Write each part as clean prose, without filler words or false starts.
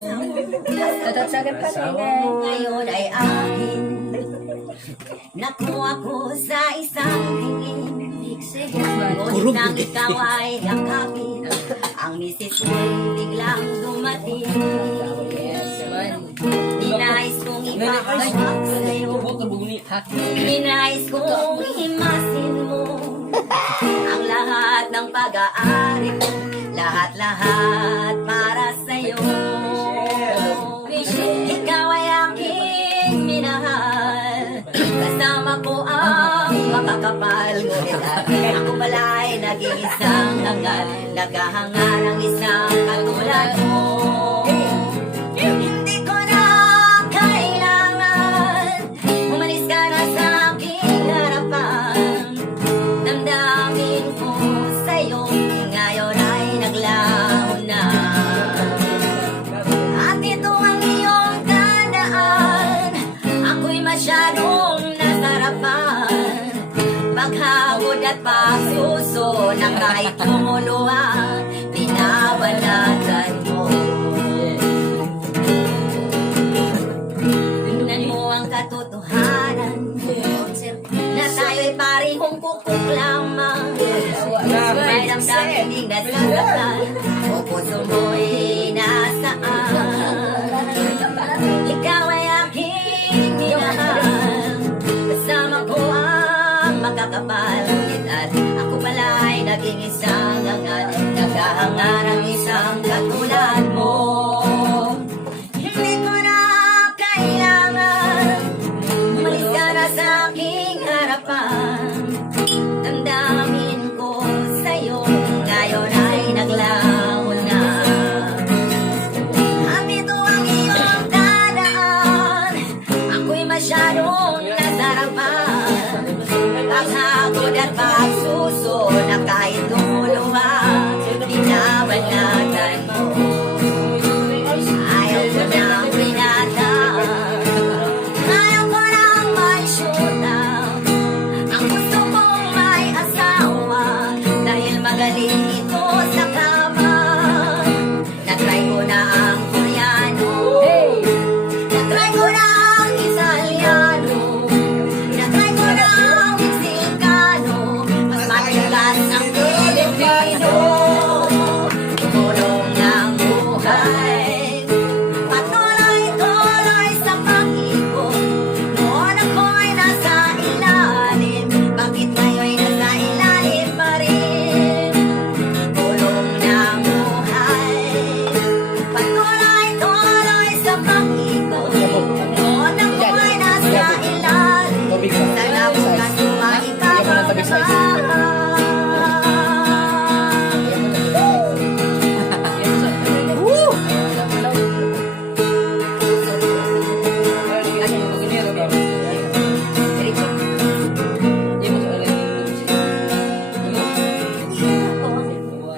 Tatatsagan pa Ngayon ay akin. Nakuha ko sa isang tingin. Ngunit nang ikaw ay yakapin, ang misis mo'y biglang dumating. Ninais kong ipahasyak sa'yo, ninais kong himasin mo ang lahat ng pag-aari ko, lahat-lahat para sa'yo. Ikaw ay aking minahal, kasama ko ang makakapal. Ngunit ako pala'y nag-iisang hangal, naghahangal ang isang katulad mo. Hindi ko na kailangan umalis ka na sa aking harapan. Damdamin ko sa'yo, ngayon ay naglaho na. At ito ang iyong tandaan, ako'y masyadong nasarapan. Paghagod at pagsuso na kahit lumuluhan, binabanatan mo. Tingnan mo ang katotohanan na tayo'y parehong kukuk lamang. May damdamin nasasaktan, o puso mo'y nasaan. Ikaw ay aking minahal, kasama ko ang makakapal. At ako pala'y naging isang hangal, naghahangar ang isang katulad mo. Hindi ko na kailangan umalis ka na sa aking harapan. Damdamin ko sa'yo, ngayon ay naglaho na. At ito ang iyong dadaan, ako'y masyadong nasarapan. Paghagod at pagsuso na kahit lumuluhan, binabanatan mo. Ayaw ko nang pinatang, ayaw ko nang may showdown. Ang gusto kong may asawa, dahil magaling ito sa kama. Natry ko na ang Koreano, natry ko na ang Italiano, natry ko na ang Mexicano, mas matigas ang Pilipino. Tulong ng buhay, patuloy-tuloy sa pag-ikot. Noon ako'y nasa ilalim, bakit ngayon'y nasa ilalim pa rin? Tulong ng buhay, patuloy-tuloy sa pag-ikot. Noon ako'y nasa ilalim, sana bukas ikaw ang naman.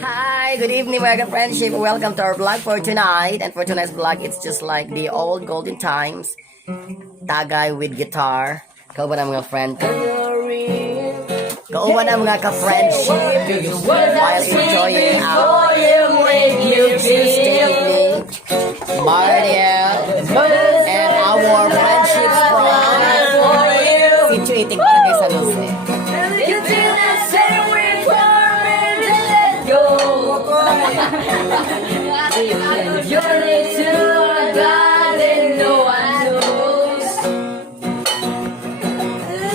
Hi, good evening, Mega Friendship. Welcome to our vlog for tonight. And for tonight's vlog, it's just like the old golden times. Tagay with guitar. Kauban ang mga friend. Kauban ang mga ka-friendship. While enjoying our Tuesday evening. Mariel and our friendships from situating para kay San Jose. Journey to a garden no one knows.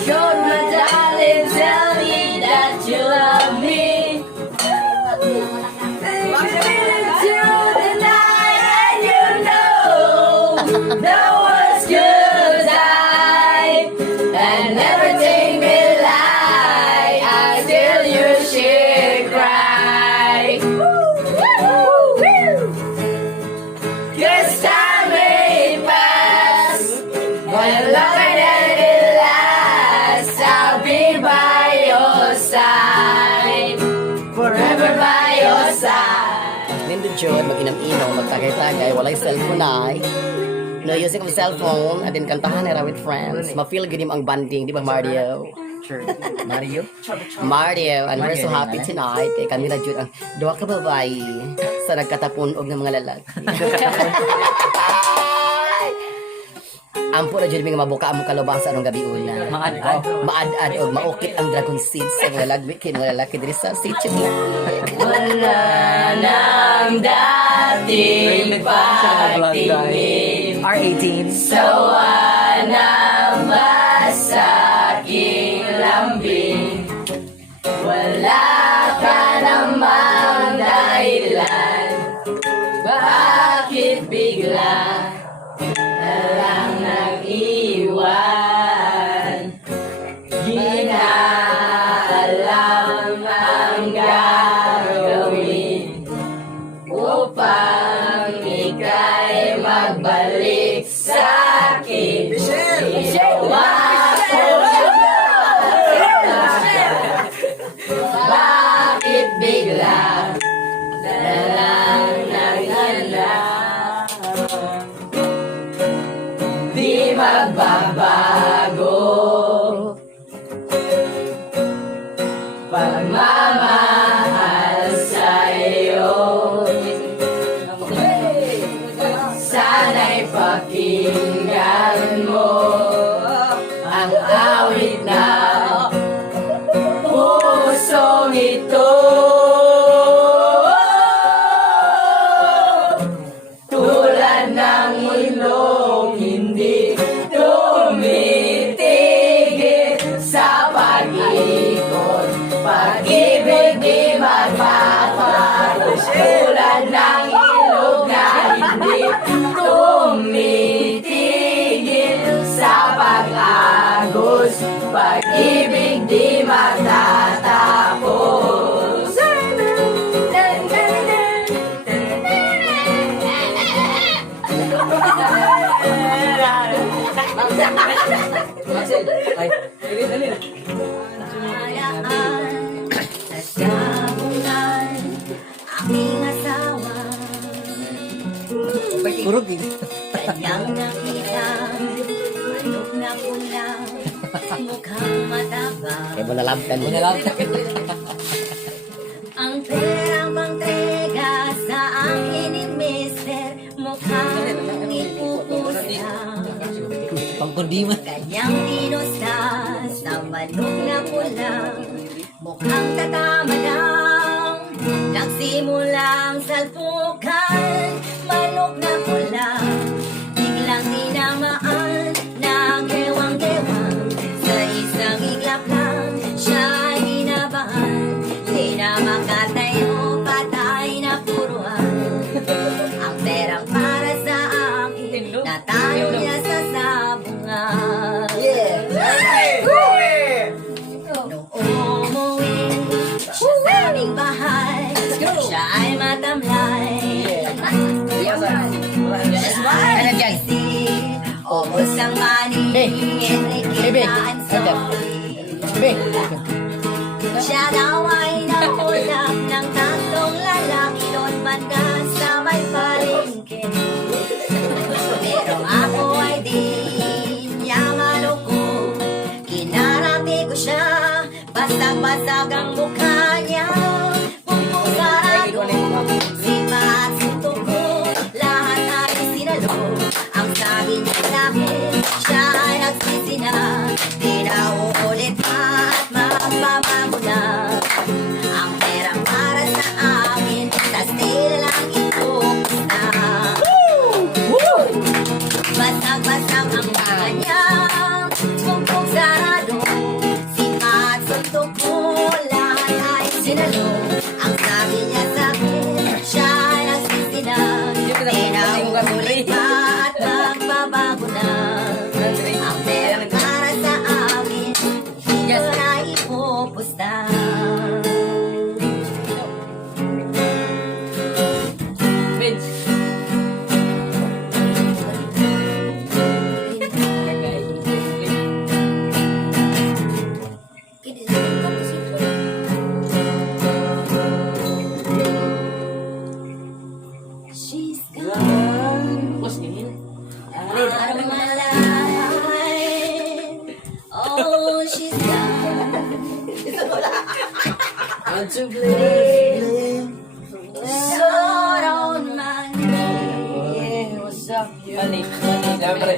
Should my darling tell me that you love me? Into the night and you know the world's good eye and everything will lie until you should cry. Yes, time may pass, but longer than it lasts, I'll be by your side, forever by your side. Lindo John, mag-inam-inaw, magtagay-tagay, walay cellphone ay. No using of cellphone, at din kantahan nila with friends. Ma-feel good ang banding, di ba Mario? Sure. Mario? Mario, and we're so happy tonight. Kay kami na dyan ang dua ka babae sa nagkatapunog ng mga lalaki. Ampo na dyan mga mabuka mo kalabasa anong gabi una. Maad-ad o maukit ang dragon seeds sa mga lagwi kay mga lalaki diri sa sitio. Wala nang dating pagtingin R18 Sawa na ba sa aking lambing Wala ka namang dahilan Bakit bigla na lang nag-iwan Di na alam ang gagawin Upang ika'y magbalik sa akin Bakit bigla na lang nag-iwan Di magbabago Pagmamahal sa'yo Sana'y pakinggan mo Ang awit na pusong ito Tulad ng ulong hindi tumitigil sa pag-ikot Pag-ibig di magpapago Tulad ng ilog na hindi tumitigil sa pag-agos Pag-ibig di matatapos Sa sabungan, aking asawa Kanyang nakita, manok na pula Mukhang mataba kay mo nalabtan mo. Ang perang pangtrega sa akin ni Mister Mukhang ipupusa Pangkundiman. Kanyang inusta sa manok na pula Mukhang tatama lang Nagsimulang salpukan Manok na pula Biglang tinamaan Nagkewang-kewang Sa isang iglap lang Siya'y hinabahan Di na makatayo Patay na puruan Ang perang para sa akin Natayo niya sa sabungan Nung umuwi siya sa aming bahay Siya ay matamlay Ano dyan? Ubus ang mani Bebe. Ikitaan sorry Bebe. Siya daw ay nakulap ng tatlong lalaki doon banda sa may palengke Pero ako ay di niya maloko Kinarami ko siya Basag-basag ang mukha niya Pumpong sarado Sipa at suntok ko Lahat ay sinalo Ang sabi niya sa'kin Siya ay nagsisina Di na uulit at magbabago na Ang perang para sa amin Sa stila lang ito na Basag-basag ang mukha niya Pumpong sarado Sipa at suntok ko Lahat ay sinalo Ang sabi niya sa'kin Siya ay nagsisina Di na uulit at magbabago na Ang perang para sa amin Hindi ko na ipupusta sa mani. Siyempre.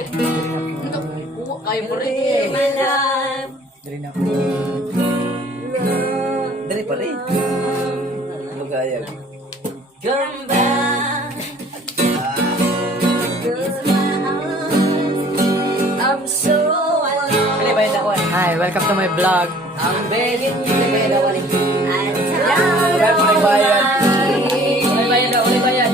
Kayo po rin. Malab. Dari pa rin. Magayag. Gamba. I'm so alone. Pili bayad ako. Hi, welcome to my vlog. Ang begin niyo. Pili bayad ako. I'm Wala pa may bayad. tired. May bayad ako. May bayad.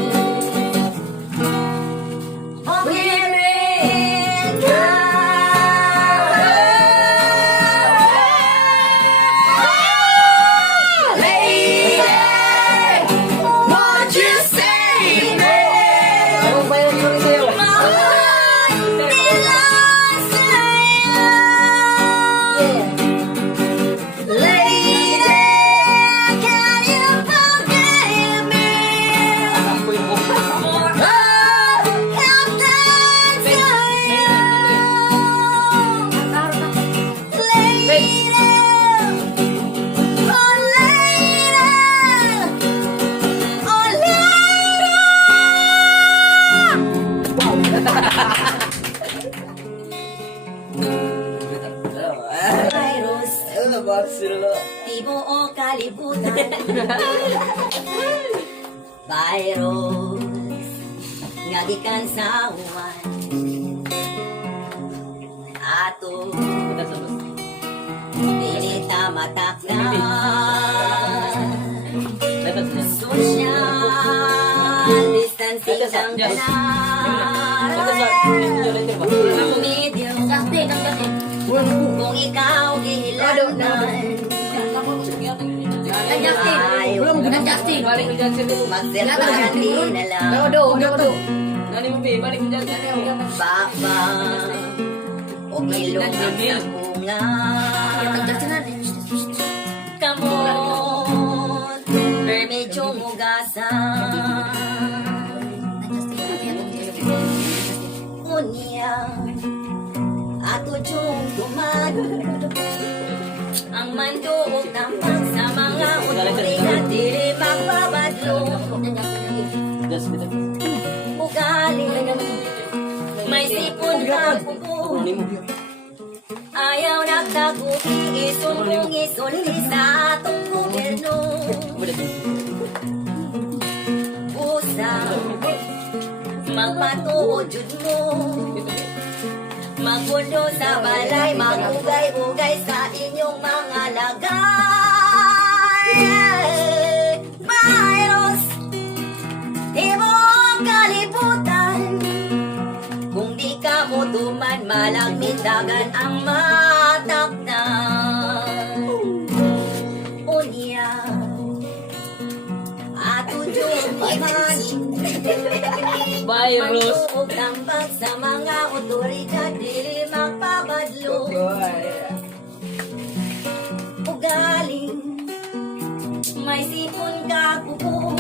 Ang bayad ko rin sa'yo. Ako yung Virus, ano ba sila? tibuo kalibutan. Virus, nga gikan sa uwan. Ato, dili ta matakdan. Social distancing ang tanan. Medyo kung ikaw gihilanan. Balik mo dyan sila. Magserpandi na lang. Nani mo, be? Balik mo dyan. Baba o ilong ang sakunga. Kamot permedyong ugasan. Unya ato diyong tuman. Ang manduog tampang sa mga otoridad dili magpabadlo. Just with it. Ugali may sipon ka kuko. Ayaw nagtagupi isumbong isulti sa atong gobyerno. Usa magpatuod jud mo. Magpundo sa balay, magugay-ugay sa inyong mga lagay. Virus, ibong kalibutan. Kung di ka mo tuman, malagmindagan ang matakdan. Unya, ato dyan iman. Virus. Magtuog tambag sa mga otoridad, dili magpabadlo. Ugaling, may sipon ka kuko.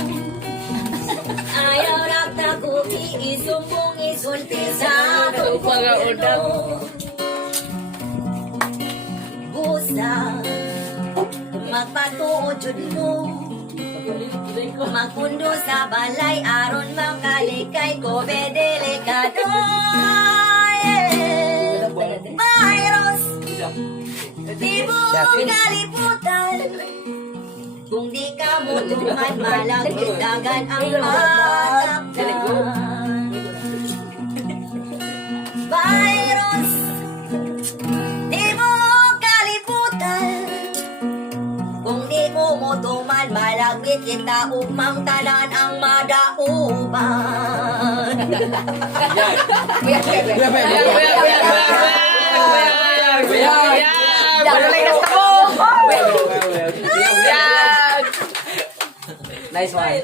Ayaw nagtagupi, isumbong isulti sa atong gobyerno. Busa, magpatuod jud mo. Magpundo sa balay aron makalikay ko delikado. Virus, tibong kalibutan. Kung di ka mo tuman, malagdagan ang matakdan. Virus, tibong kalibutan. Kung di mo mo tuman, malagmit kita umang tanan ang madauban. Nice one.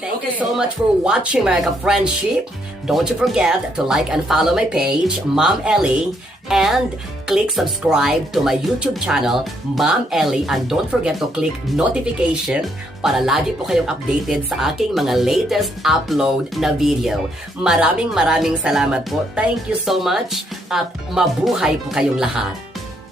Thank you so much for watching my friendship. Don't you forget to like and follow my page, Mom Ellie, and click subscribe to my YouTube channel, Mom Ellie, and don't forget to click notification para lagi po kayong updated sa aking mga latest upload na video. Maraming salamat po. Thank you so much at mabuhay po kayong lahat.